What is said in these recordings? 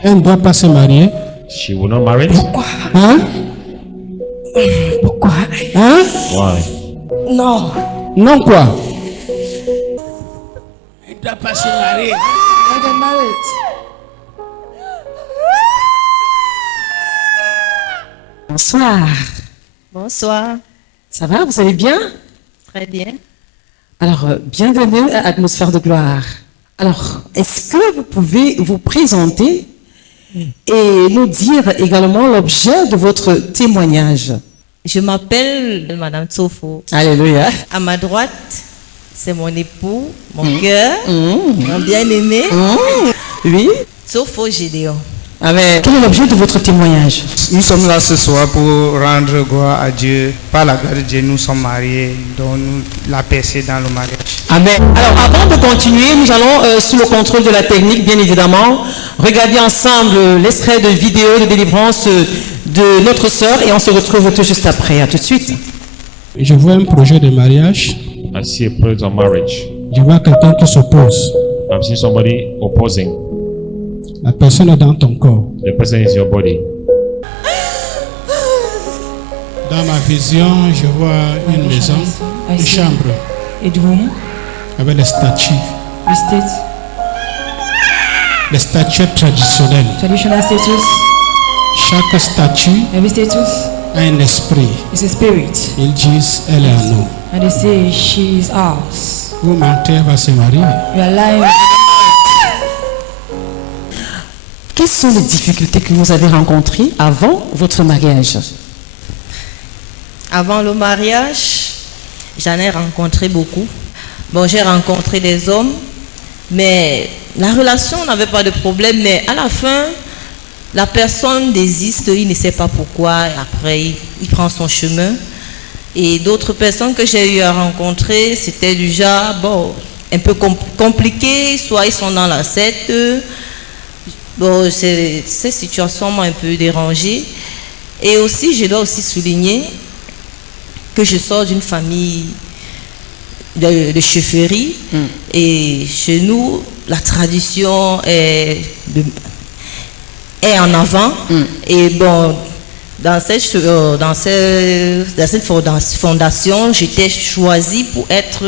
Elle ne doit pas se marier. She will not marry. Pourquoi? Hein? Pourquoi? Hein? Why? Non. Non quoi? Elle ne doit pas se marier. Get married. Bonsoir. Bonsoir, Ça va, vous allez bien? très bien. Alors, bienvenue à Atmosphère de gloire. Alors, est-ce que vous pouvez vous présenter et nous dire également l'objet de votre témoignage? Je m'appelle Madame Tsofo. Alléluia. À ma droite, c'est mon époux, mon cœur, mon bien-aimé, Oui. Tsofo Gédéon. Amen. Quel est l'objet de votre témoignage? Nous sommes là ce soir pour rendre gloire à Dieu. Par la grâce de Dieu, nous sommes mariés, donc nous la percé dans le mariage. Amen. Alors, avant de continuer, nous allons, sous le contrôle de la technique, bien évidemment, regarder ensemble l'extrait de vidéo de délivrance de notre sœur et on se retrouve tout juste après. À tout de suite. Je vois un projet de mariage. I see a project of marriage. Je vois quelqu'un qui s'oppose. I'm seeing somebody opposing. La personne est dans ton corps. The person is your body. Dans ma vision, je vois une maison, une chambre A room, avec des statues. we state Des statues traditionnelles. traditional status. Chaque statue Every status a un esprit. is a spirit, Ils disent, elle est à nous. and they say she is ours. Vous mentez, elle va se marier. We are lying. Quelles sont les difficultés que vous avez rencontrées avant votre mariage? Avant le mariage, j'en ai rencontré beaucoup. Bon, j'ai rencontré des hommes, mais la relation n'avait pas de problème. Mais à la fin, la personne désiste, il ne sait pas pourquoi. Et après, il prend son chemin. Et d'autres personnes que j'ai eu à rencontrer, c'était du genre, bon, un peu compliqué. Soit ils sont dans la secte. Bon, ces situations m'ont un peu dérangée. Et aussi, je dois aussi souligner que je sors d'une famille de chefferie. Et chez nous, la tradition est en avant. Et bon, dans cette fondation, j'étais choisie pour être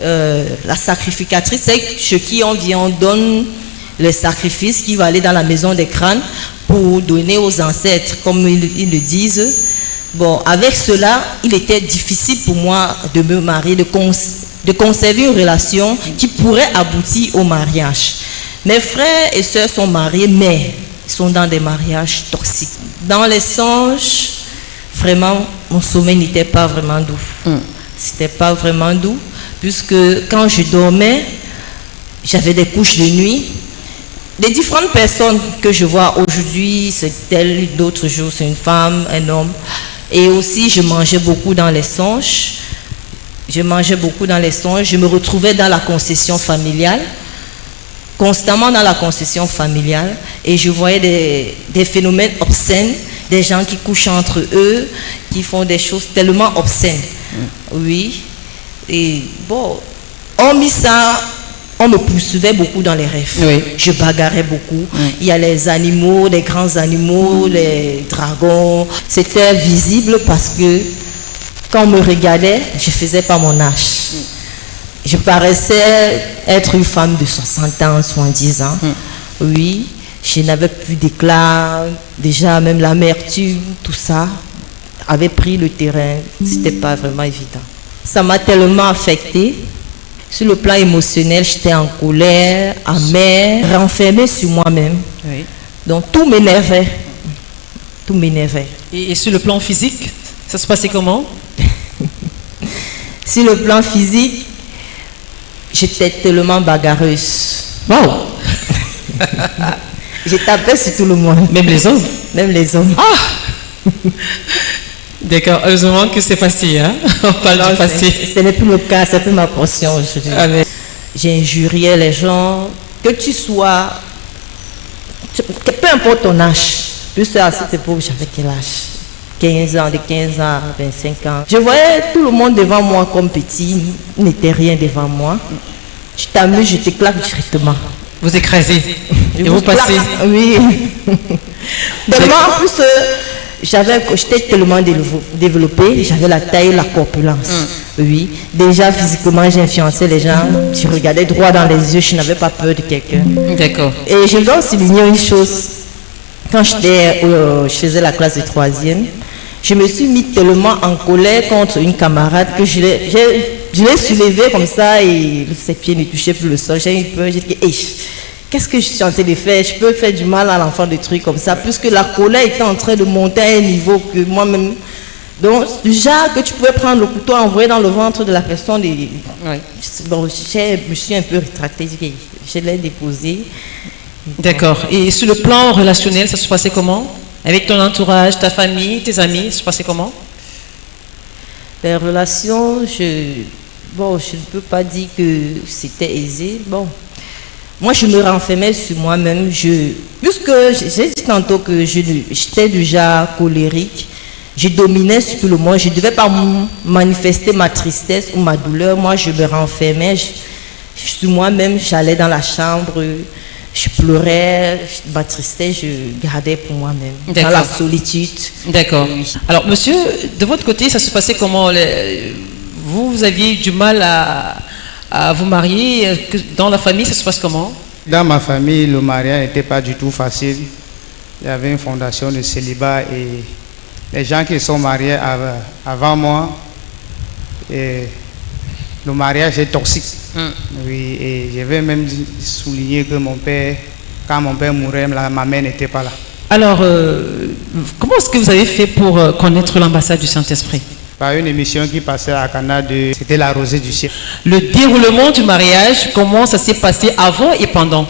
la sacrificatrice. C'est chez qui on vient, on donne les sacrifices qui vont aller dans la maison des crânes pour donner aux ancêtres, comme ils le disent. Bon, avec cela, il était difficile pour moi de me marier, de conserver une relation qui pourrait aboutir au mariage. Mes frères et sœurs sont mariés, mais ils sont dans des mariages toxiques. Dans les songes, vraiment, mon sommeil n'était pas vraiment doux. C'était pas vraiment doux, puisque quand je dormais, j'avais des couches de nuit. Les différentes personnes que je vois aujourd'hui, c'est telle, d'autres jours, c'est une femme, un homme. Et aussi, je mangeais beaucoup dans les songes. Je me retrouvais dans la concession familiale, constamment dans la concession familiale. Et je voyais des phénomènes obscènes, des gens qui couchent entre eux, qui font des choses tellement obscènes. Oui. Et bon, hormis ça, on me poursuivait beaucoup dans les rêves. Oui. Je bagarrais beaucoup. Il y a les animaux, les grands animaux, les dragons. C'était visible parce que quand on me regardait, je ne faisais pas mon âge. Je paraissais être une femme de 60 ans, 70 ans. Oui, je n'avais plus d'éclat. Déjà, même l'amertume, tout ça avait pris le terrain. Ce n'était pas vraiment évident. Ça m'a tellement affectée. Sur le plan émotionnel, j'étais en colère, amère, renfermée sur moi-même. Oui. Donc tout m'énervait. Tout m'énervait. Et sur le plan physique, ça se passait comment? Sur le plan physique, j'étais tellement bagarreuse. Wow. Je tapais sur tout le monde. Même les hommes? Même les hommes. D'accord, heureusement que c'est passé, hein? On parle Non, du passé. ce n'est plus le cas, c'est plus ma portion aujourd'hui. Amen. J'injuriais les gens, que tu sois, peu importe ton âge. Plus à cette époque, j'avais quel âge? 15 ans, de 15 ans à 25 ans. Je voyais tout le monde devant moi comme petit, il n'était rien devant moi. Tu t'amuses, je te claque directement. Vous écrasez et vous claque. passez. Oui. Tellement, en plus, j'étais tellement développée, j'avais la taille, la corpulence. Oui. Déjà, physiquement, j'ai influencé les gens. Je regardais droit dans les yeux, je n'avais pas peur de quelqu'un. D'accord. Et je dois souligner une chose. Quand je faisais la classe de 3e, je me suis mis tellement en colère contre une camarade que je l'ai soulevée comme ça et ses pieds ne touchaient plus le sol. J'ai eu peur, j'ai dit, hey, qu'est-ce que je suis en train de faire? Je peux faire du mal à l'enfant, des trucs comme ça, puisque la colère était en train de monter à un niveau que moi-même... Donc, déjà que tu pouvais prendre le couteau, envoyer dans le ventre de la personne. Et, bon, je me suis un peu rétractée, je l'ai déposé. D'accord. Et sur le plan relationnel, ça se passait comment? Avec ton entourage, ta famille, tes amis, ça se passait comment? Les relations, je ne peux pas dire que c'était aisé. Bon, moi, je me renfermais sur moi-même. Puisque j'ai dit tantôt que j'étais déjà colérique, je dominais sur tout le monde. Je ne devais pas manifester ma tristesse ou ma douleur. Moi, je me renfermais sur moi-même. J'allais dans la chambre, je pleurais, ma tristesse, je gardais pour moi-même. Dans la solitude. D'accord. Alors, monsieur, de votre côté, ça se passait comment? Vous aviez du mal à vous marier. Dans la famille, ça se passe comment? Dans ma famille, le mariage n'était pas du tout facile. Il y avait une fondation de célibat et les gens qui sont mariés avant moi, et le mariage est toxique. Oui, et je vais même souligner que mon père, quand mon père mourait, ma mère n'était pas là. Alors, comment est-ce que vous avez fait pour connaître l'ambassade du Saint-Esprit? Par une émission qui passait à Canada, c'était la Rosée du ciel. Le déroulement du mariage, comment ça s'est passé avant et pendant?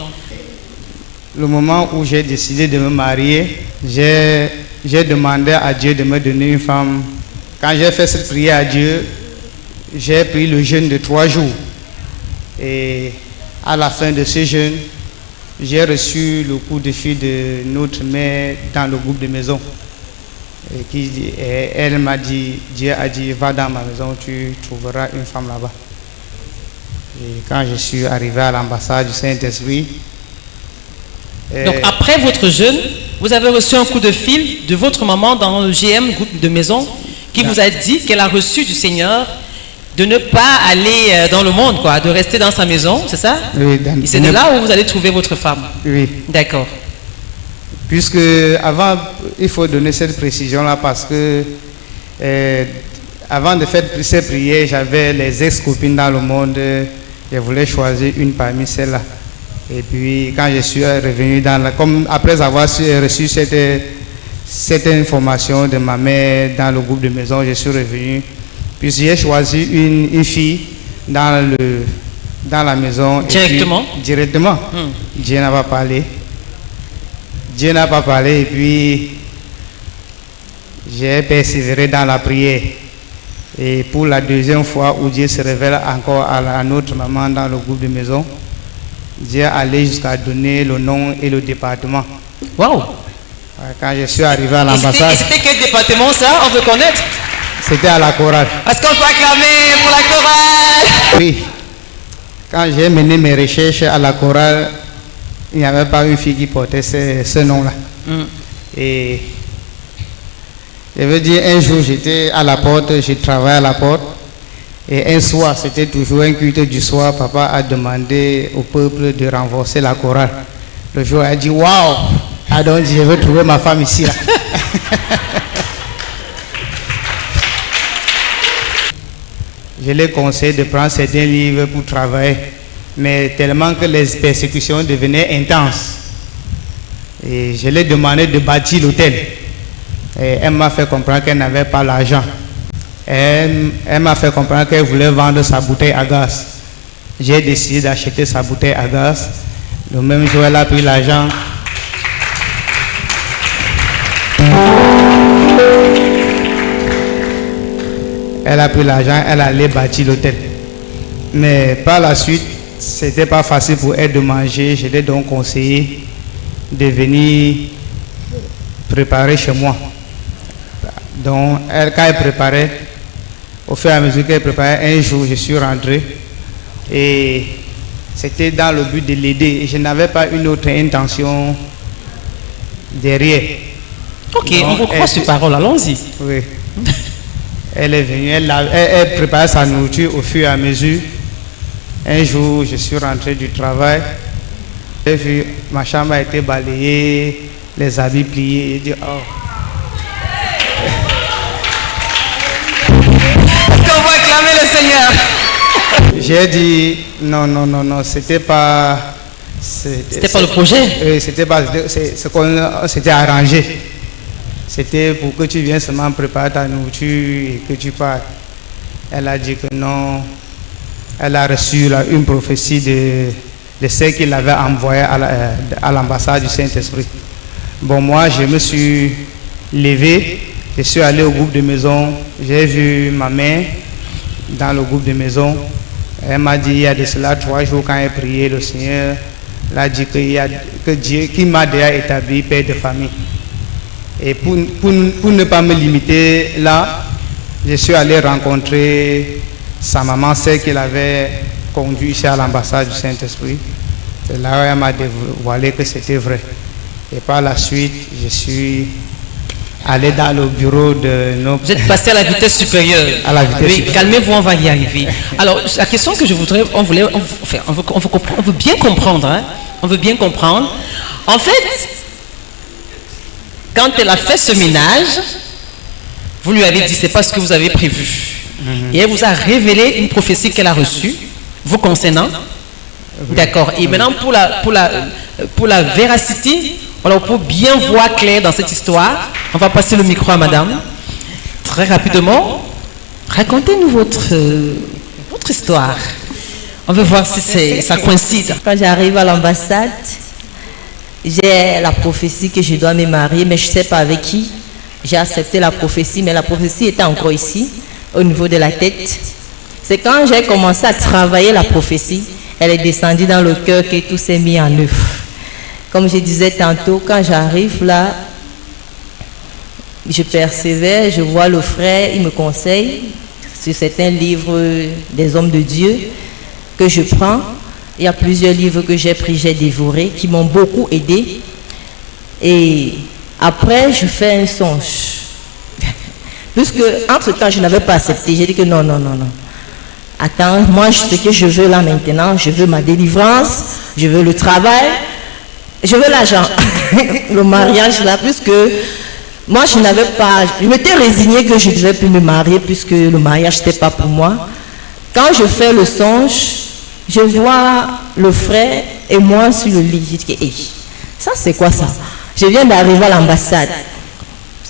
Le moment où j'ai décidé de me marier, j'ai demandé à Dieu de me donner une femme. Quand j'ai fait cette prière à Dieu, j'ai pris le jeûne de 3 jours. Et à la fin de ce jeûne, j'ai reçu le coup de fil de notre mère dans le groupe de maison. Et elle m'a dit, Dieu a dit, va dans ma maison, tu trouveras une femme là-bas. Et quand je suis arrivé à l'ambassade du Saint-Esprit... Donc après votre jeûne, vous avez reçu un coup de fil de votre maman dans le GM, groupe de maison, qui vous a dit qu'elle a reçu du Seigneur de ne pas aller dans le monde, quoi, de rester dans sa maison, c'est ça? Oui. Et c'est de là où vous allez trouver votre femme? Oui. D'accord. Puisque avant, il faut donner cette précision-là parce que avant de faire ces prières, j'avais les ex-copines dans le monde. Je voulais choisir une parmi celles-là. Et puis quand je suis revenu comme après avoir reçu cette information de ma mère dans le groupe de maison, je suis revenu. Puis j'ai choisi une fille dans la maison. Directement? Directement. Dieu n'a pas parlé. Dieu n'a pas parlé et puis j'ai persévéré dans la prière. Et pour la deuxième fois où Dieu se révèle encore à notre maman dans le groupe de maison, Dieu allait jusqu'à donner le nom et le département. Waouh! Quand je suis arrivé à l'ambassade... C'était quel département ça? On veut connaître? C'était à la chorale. Est-ce qu'on peut acclamer pour la chorale? Oui. Quand j'ai mené mes recherches à la chorale, il n'y avait pas une fille qui portait ce nom-là. Et je veux dire, un jour j'étais à la porte, j'ai travaillé à la porte. Et un soir, c'était toujours un culte du soir, papa a demandé au peuple de renforcer la chorale. Le jour, il a dit, waouh, donc je veux trouver ma femme ici. Là. Je les conseille de prendre certains livres pour travailler, mais tellement que les persécutions devenaient intenses. Et je lui ai demandé de bâtir l'hôtel. Et elle m'a fait comprendre qu'elle n'avait pas l'argent. Elle m'a fait comprendre qu'elle voulait vendre sa bouteille à gaz. J'ai décidé d'acheter sa bouteille à gaz. Le même jour, elle a pris l'argent. Elle a pris l'argent, elle allait bâtir l'hôtel. Mais par la suite, c'était pas facile pour elle de manger. Je l'ai donc conseillé de venir préparer chez moi. Donc, quand elle préparait, au fur et à mesure qu'elle préparait, un jour, je suis rentré. Et c'était dans le but de l'aider. Je n'avais pas une autre intention derrière. Ok, Donc, on vous croit sur parole, allons-y. Oui. Elle est venue, elle préparait sa nourriture au fur et à mesure. Un jour, je suis rentré du travail. J'ai vu, ma chambre a été balayée, les habits pliés. J'ai dit, oh. Est-ce qu'on va acclamer le Seigneur? J'ai dit, non, c'était pas... C'était pas le projet? C'était pas... C'est qu'on s'était arrangé. C'était pour que tu viennes seulement préparer ta nourriture et que tu partes. Elle a dit que non. Elle a reçu une prophétie de ce qu'il avait envoyé à l'ambassade du Saint-Esprit. Bon, moi, je me suis levé, je suis allé au groupe de maison, j'ai vu ma mère dans le groupe de maison. Elle m'a dit, il y a de cela 3 jours, quand elle priait, le Seigneur l'a dit que Dieu, qui m'a déjà établi père de famille. Et pour ne pas me limiter là, je suis allé rencontrer sa maman, celle qu'il avait conduit ici à l'ambassade du Saint-Esprit. C'est là où elle m'a dévoilé que c'était vrai. Et par la suite, je suis allé dans le bureau de nos... Vous êtes passé à la vitesse supérieure. À la vitesse supérieure. Calmez-vous, on va y arriver. Alors, la question que je voudrais... On veut bien comprendre. Hein? On veut bien comprendre. En fait, quand elle a fait ce ménage, vous lui avez dit, c'est pas ce que vous avez prévu. Et elle vous a révélé une prophétie qu'elle a reçue, vous concernant. D'accord. Et maintenant, pour la véracité, alors pour bien voir clair dans cette histoire, on va passer le micro à madame. Très rapidement, racontez-nous votre histoire. On veut voir si ça coïncide. Quand j'arrive à l'ambassade, j'ai la prophétie que je dois me marier, mais je ne sais pas avec qui. J'ai accepté la prophétie, mais la prophétie était encore ici, au niveau de la tête. C'est quand j'ai commencé à travailler la prophétie, elle est descendue dans le cœur que tout s'est mis en œuvre. Comme je disais tantôt, quand j'arrive là, je persévère, je vois le frère, il me conseille sur certains livres des hommes de Dieu que je prends. Il y a plusieurs livres que j'ai pris, j'ai dévorés, qui m'ont beaucoup aidé. Et après, je fais un songe. Puisque, entre-temps, je n'avais pas accepté. J'ai dit que non. Attends, moi, ce que je veux là maintenant, je veux ma délivrance, je veux le travail, je veux l'argent. Le mariage là, puisque moi, je n'avais pas... Je m'étais résignée que je ne devais plus me marier, puisque le mariage, n'était pas pour moi. Quand je fais le songe, je vois le frère et moi sur le lit. Je dis que, hey, ça c'est quoi ça? Je viens d'arriver à l'ambassade.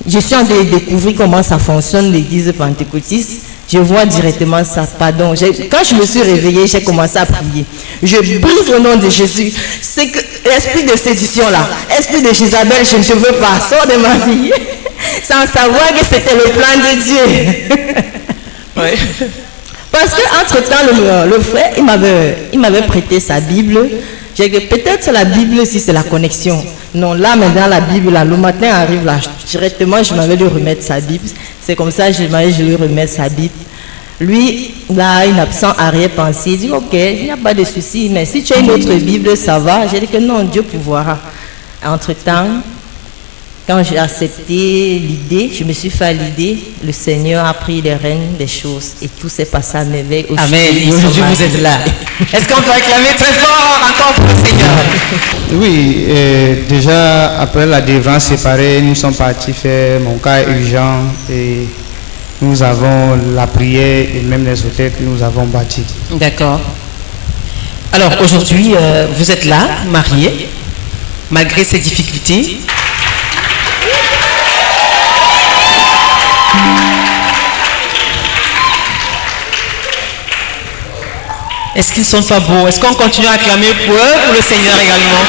Je suis en train de découvrir comment ça fonctionne l'église pentecôtiste. Je vois directement ça. Pardon. Quand je me suis réveillée, j'ai commencé à prier. Je brise au nom de Jésus. C'est que l'esprit de sédition là, esprit de Jézabel, je ne te veux pas. Sors de ma vie. Sans savoir que c'était le plan de Dieu. Oui. Parce qu'entre-temps, le frère, il m'avait prêté sa Bible. J'ai dit, peut-être la Bible, si c'est la connexion. Non, là, maintenant, la Bible, là, le matin arrive, là, directement, je m'avais lui remettre sa Bible. C'est comme ça, je lui remets sa Bible. Lui, là, il n'a sans arrière-pensée. Il dit, ok, il n'y a pas de souci, mais si tu as une autre Bible, ça va. J'ai dit que non, Dieu pourvoira. Entre-temps, quand j'ai accepté l'idée, je me suis fait l'idée, le Seigneur a pris les rênes des choses et tout s'est passé à merveille. Amen. Aujourd'hui, vous êtes là. Est-ce qu'on peut acclamer très fort encore pour le Seigneur? Oui, déjà après la délivrance séparée, nous sommes partis faire mon cas urgent et nous avons la prière et même les hôtels que nous avons bâtis. D'accord. Alors aujourd'hui, vous êtes là, mariés, malgré ces difficultés. Est-ce qu'ils ne sont pas beaux? Est-ce qu'on continue à acclamer pour eux, pour le Seigneur également?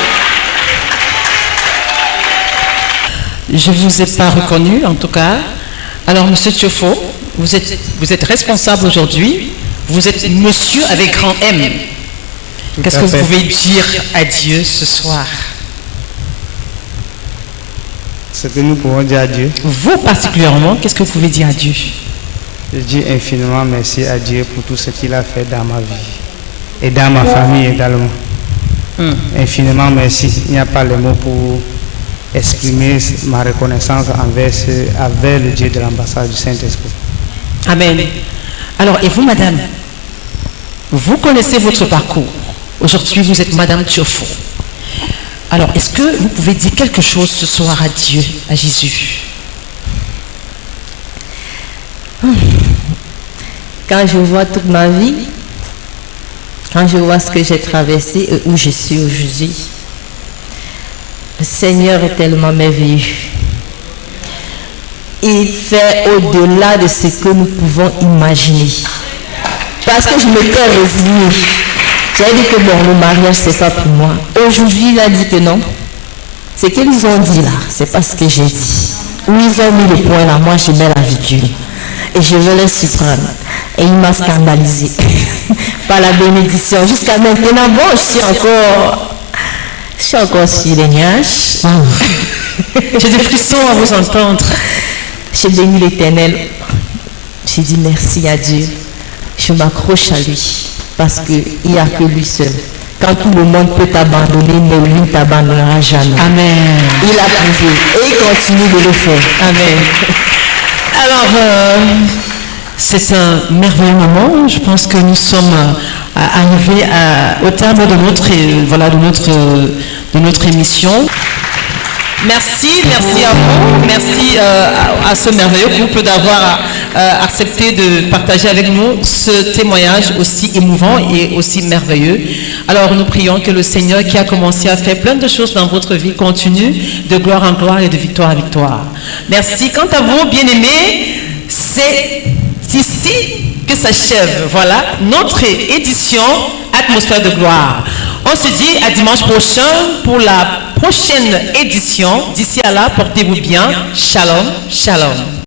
Je ne vous ai pas reconnu, en tout cas. Alors, Monsieur Thiofo, vous êtes responsable aujourd'hui. Vous êtes monsieur avec grand M. Qu'est-ce que vous pouvez dire à Dieu ce soir? Ce que nous pouvons dire à Dieu. Vous particulièrement, qu'est-ce que vous pouvez dire à Dieu? Je dis infiniment merci à Dieu pour tout ce qu'il a fait dans ma vie. et dans ma famille également. Infiniment merci. Il n'y a pas les mots pour exprimer ma reconnaissance envers le Dieu de l'ambassade du Saint-Esprit. Amen. Alors, et vous, madame, vous connaissez votre parcours. Aujourd'hui, vous êtes madame Thiofo. Alors, est-ce que vous pouvez dire quelque chose ce soir à Dieu, à Jésus? Quand je vois toute ma vie, quand je vois ce que j'ai traversé et où je suis aujourd'hui, le Seigneur est tellement merveilleux. Il fait au-delà de ce que nous pouvons imaginer. Parce que je m'étais résignée. J'ai dit que bon, le mariage, c'est pas pour moi. Aujourd'hui, il a dit que non. Ce qu'ils ont dit là, c'est pas ce que j'ai dit. Où ils ont mis le point là, moi je mets la virgule. Et je vais les surprendre. Et il m'a scandalisé par la bénédiction. Jusqu'à maintenant, bon, je suis encore sur les nuages. J'ai des frissons à vous entendre. J'ai béni l'Éternel. J'ai dit merci à Dieu. Je m'accroche à lui. Parce qu'il n'y a que lui seul. Quand tout le monde peut t'abandonner, mais lui ne t'abandonnera jamais. Amen. Il a prouvé et il continue de le faire. Amen. Alors, c'est un merveilleux moment. Je pense que nous sommes arrivés au terme de notre émission. Merci à vous. Merci à ce merveilleux couple d'avoir accepté de partager avec nous ce témoignage aussi émouvant et aussi merveilleux. Alors nous prions que le Seigneur qui a commencé à faire plein de choses dans votre vie continue de gloire en gloire et de victoire en victoire. Merci. Quant à vous, bien-aimés, c'est ici que s'achève, voilà, notre édition Atmosphère de gloire. On se dit à dimanche prochain pour la prochaine édition. D'ici à là, portez-vous bien. Shalom, shalom.